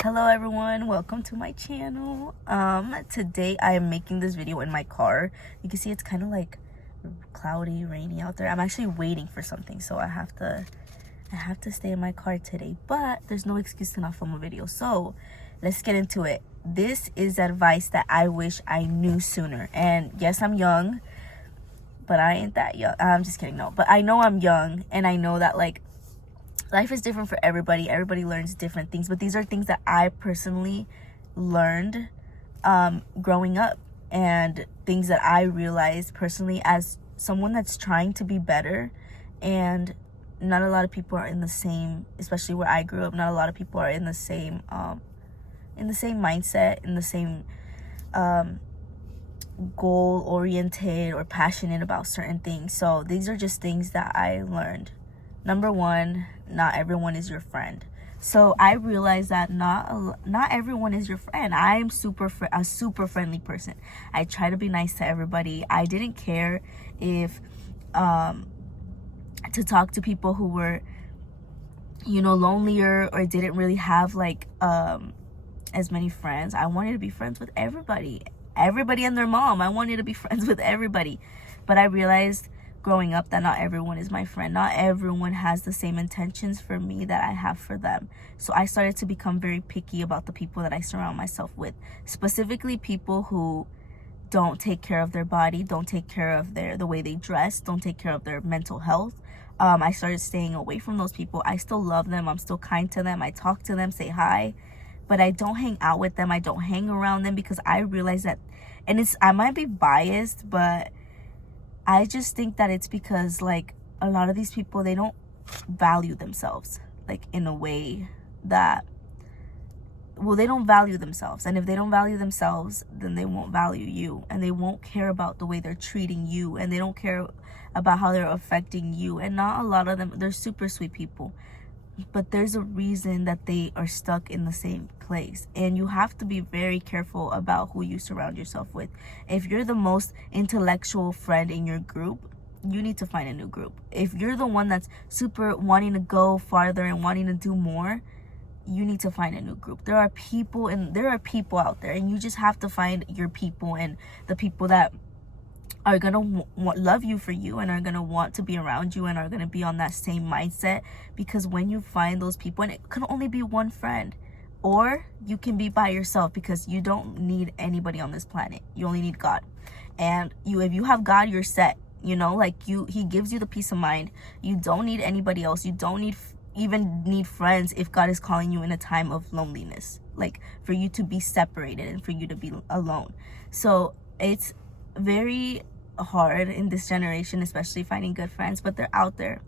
Hello everyone, welcome to my channel. Today I am making this video in my car. You can see it's kind of like cloudy, rainy out there. I'm actually waiting for something, so I have to stay in my car today, but there's no excuse to not film a video. So let's get into it. This is advice that I wish I knew sooner. And yes, I'm young, but I ain't that young. I'm just kidding. No, but I know I'm young, and I know that like life is different for everybody. Everybody learns different things, but these are things that I personally learned growing up, and things that I realized personally as someone that's trying to be better. And not a lot of people are in the same, especially where I grew up, not a lot of people are in the same mindset, in the same goal oriented or passionate about certain things. So these are just things that I learned. Number one, not everyone is your friend. So I realized that not everyone is your friend. I'm a super friendly person. I try to be nice to everybody. I didn't care if to talk to people who were, lonelier or didn't really have like as many friends. I wanted to be friends with everybody and their mom. I wanted to be friends with everybody. But I realized growing up that not everyone is my friend. Not everyone has the same intentions for me that I have for them. So I started to become very picky about the people that I surround myself with, specifically people who don't take care of their body, don't take care of the way they dress, don't take care of their mental health. I started staying away from those people. I still love them. I'm still kind to them. I talk to them, say hi, but I don't hang out with them. I don't hang around them because I realize that, and I might be biased, but I just think that it's because like a lot of these people, they don't value themselves, like in a way that, well, they don't value themselves. And if they don't value themselves, then they won't value you, and they won't care about the way they're treating you, and they don't care about how they're affecting you. And not a lot of them, they're super sweet people, but there's a reason that they are stuck in the same place. And you have to be very careful about who you surround yourself with. If you're the most intellectual friend in your group, you need to find a new group. If you're the one that's super wanting to go farther and wanting to do more, you need to find a new group. There are people out there, and you just have to find your people, and the people that are gonna love you for you, and are gonna want to be around you, and are gonna be on that same mindset. Because when you find those people, and it can only be one friend, or you can be by yourself, because you don't need anybody on this planet. You only need God. And if you have God, you're set. He gives you the peace of mind. You don't need anybody else. You don't even need friends if God is calling you in a time of loneliness, like for you to be separated and for you to be alone. So it's very hard in this generation, especially finding good friends, but they're out there.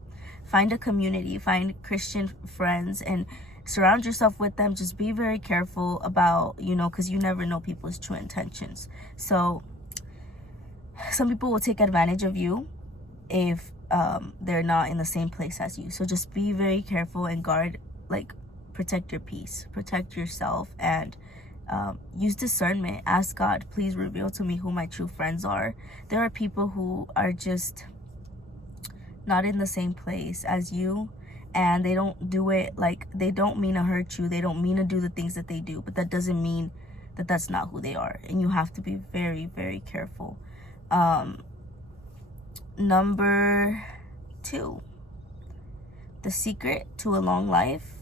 Find a community, find Christian friends, and surround yourself with them. Just be very careful about, because you never know people's true intentions. So some people will take advantage of you if they're not in the same place as you. So just be very careful and guard, like protect your peace, protect yourself, and use discernment. Ask God, please reveal to me who my true friends are. There are people who are just not in the same place as you, and they don't do it, like they don't mean to hurt you, they don't mean to do the things that they do, but that doesn't mean that that's not who they are. And you have to be very, very careful. Number 2, the secret to a long life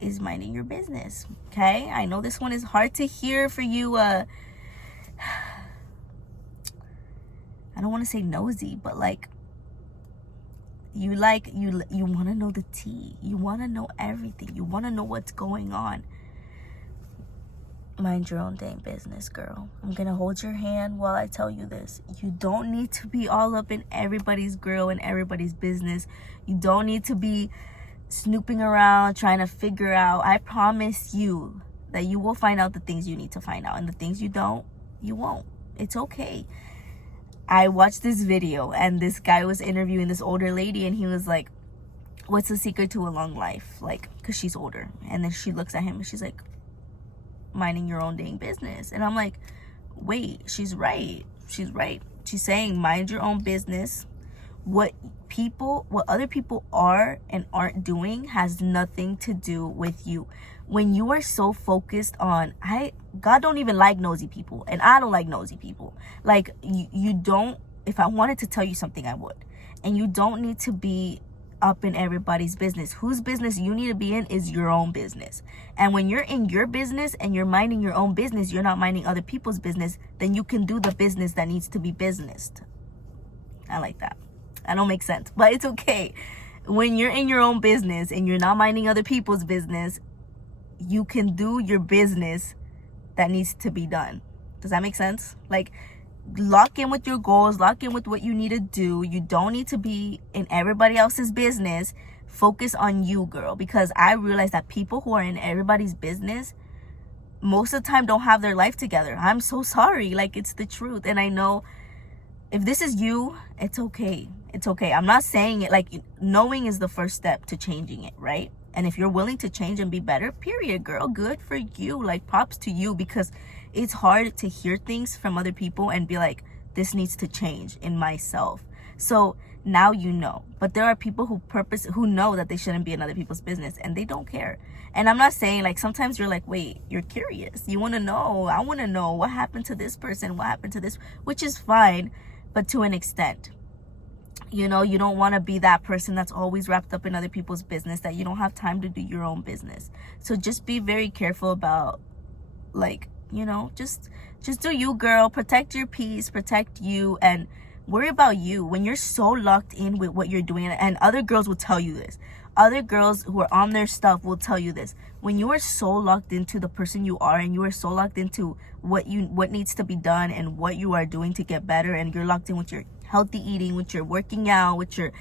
is minding your business. Okay, I know this one is hard to hear for you. I don't want to say nosy, but like you want to know the tea. You want to know everything. You want to know what's going on. Mind your own dang business, girl. I'm gonna hold your hand while I tell you this. You don't need to be all up in everybody's grill and everybody's business. You don't need to be snooping around trying to figure out. I promise you that you will find out the things you need to find out, and the things you don't, you won't. It's okay. I watched this video, and this guy was interviewing this older lady, and he was like, what's the secret to a long life? Like, because she's older. And then she looks at him and she's like, minding your own dang business. And I'm like, wait, she's right. She's saying mind your own business. What what other people are and aren't doing has nothing to do with you. When you are so focused on, God don't even like nosy people, and I don't like nosy people. Like, you don't, if I wanted to tell you something, I would. And you don't need to be up in everybody's business. Whose business you need to be in is your own business. And when you're in your business and you're minding your own business, you're not minding other people's business, then you can do the business that needs to be businessed. I like that. That don't make sense, but it's okay. When you're in your own business and you're not minding other people's business, you can do your business that needs to be done. Does that make sense? Like, lock in with your goals, lock in with what you need to do. You don't need to be in everybody else's business. Focus on you, girl, because I realize that people who are in everybody's business most of the time don't have their life together. I'm so sorry. Like, it's the truth. And I know if this is you, it's okay. It's okay. I'm not saying it, like, knowing is the first step to changing it, right? And if you're willing to change and be better, period, girl, good for you. Like, props to you, because it's hard to hear things from other people and be like, this needs to change in myself. So now you know. But there are people who know that they shouldn't be in other people's business, and they don't care. And I'm not saying, like, sometimes you're like, wait, you're curious. You want to know. I want to know what happened to this person, what happened to this, which is fine, but to an extent. You know, you don't want to be that person that's always wrapped up in other people's business, that you don't have time to do your own business. So just be very careful about, like, you know, just do you, girl. Protect your peace, protect you, and worry about you. When you're so locked in with what you're doing, and other girls will tell you this, other girls who are on their stuff will tell you this, when you are so locked into the person you are, and you are so locked into what needs to be done and what you are doing to get better, and you're locked in with your healthy eating, with your working out, with your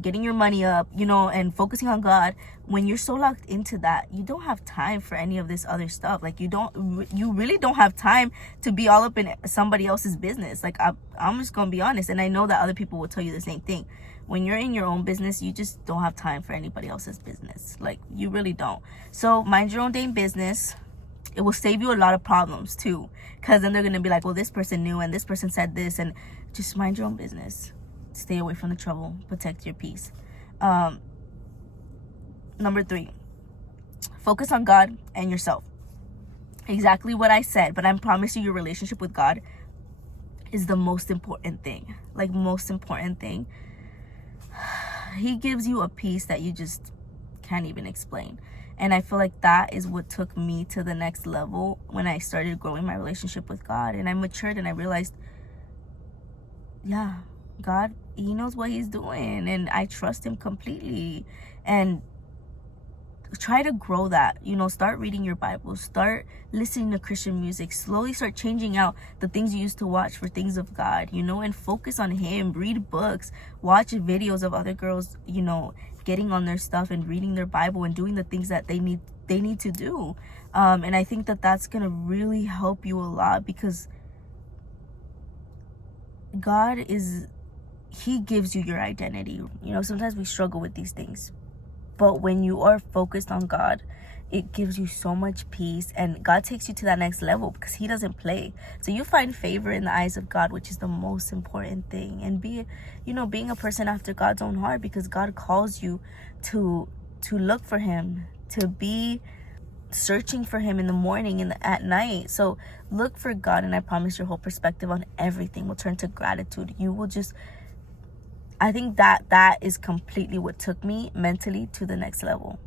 getting your money up, you know, and focusing on God, when you're so locked into that, you don't have time for any of this other stuff. Like, you really don't have time to be all up in somebody else's business. Like, I'm just gonna be honest, and I know that other people will tell you the same thing. When you're in your own business, you just don't have time for anybody else's business. Like, you really don't. So mind your own dang business. It will save you a lot of problems too, because then they're gonna be like, well, this person knew and this person said this, and just mind your own business. Stay away from the trouble. Protect your peace. Number 3, focus on God and yourself. Exactly what I said, but I promise you, your relationship with God is the most important thing. Like, most important thing. He gives you a peace that you just can't even explain. And I feel like that is what took me to the next level when I started growing my relationship with God. And I matured and I realized, yeah, God, he knows what he's doing, and I trust him completely. And try to grow that, you know, start reading your Bible, start listening to Christian music, slowly start changing out the things you used to watch for things of God, you know, and focus on him. Read books, watch videos of other girls, you know, getting on their stuff and reading their Bible and doing the things that they need to do. And I think that that's gonna really help you a lot, because God he gives you your identity. You know, sometimes we struggle with these things, but when you are focused on God, it gives you so much peace, and God takes you to that next level because he doesn't play. So you find favor in the eyes of God, which is the most important thing. And being a person after God's own heart, because God calls you to look for him, to be searching for him in the morning and at night. So look for God, and I promise your whole perspective on everything will turn to gratitude. You will just, I think that is completely what took me mentally to the next level.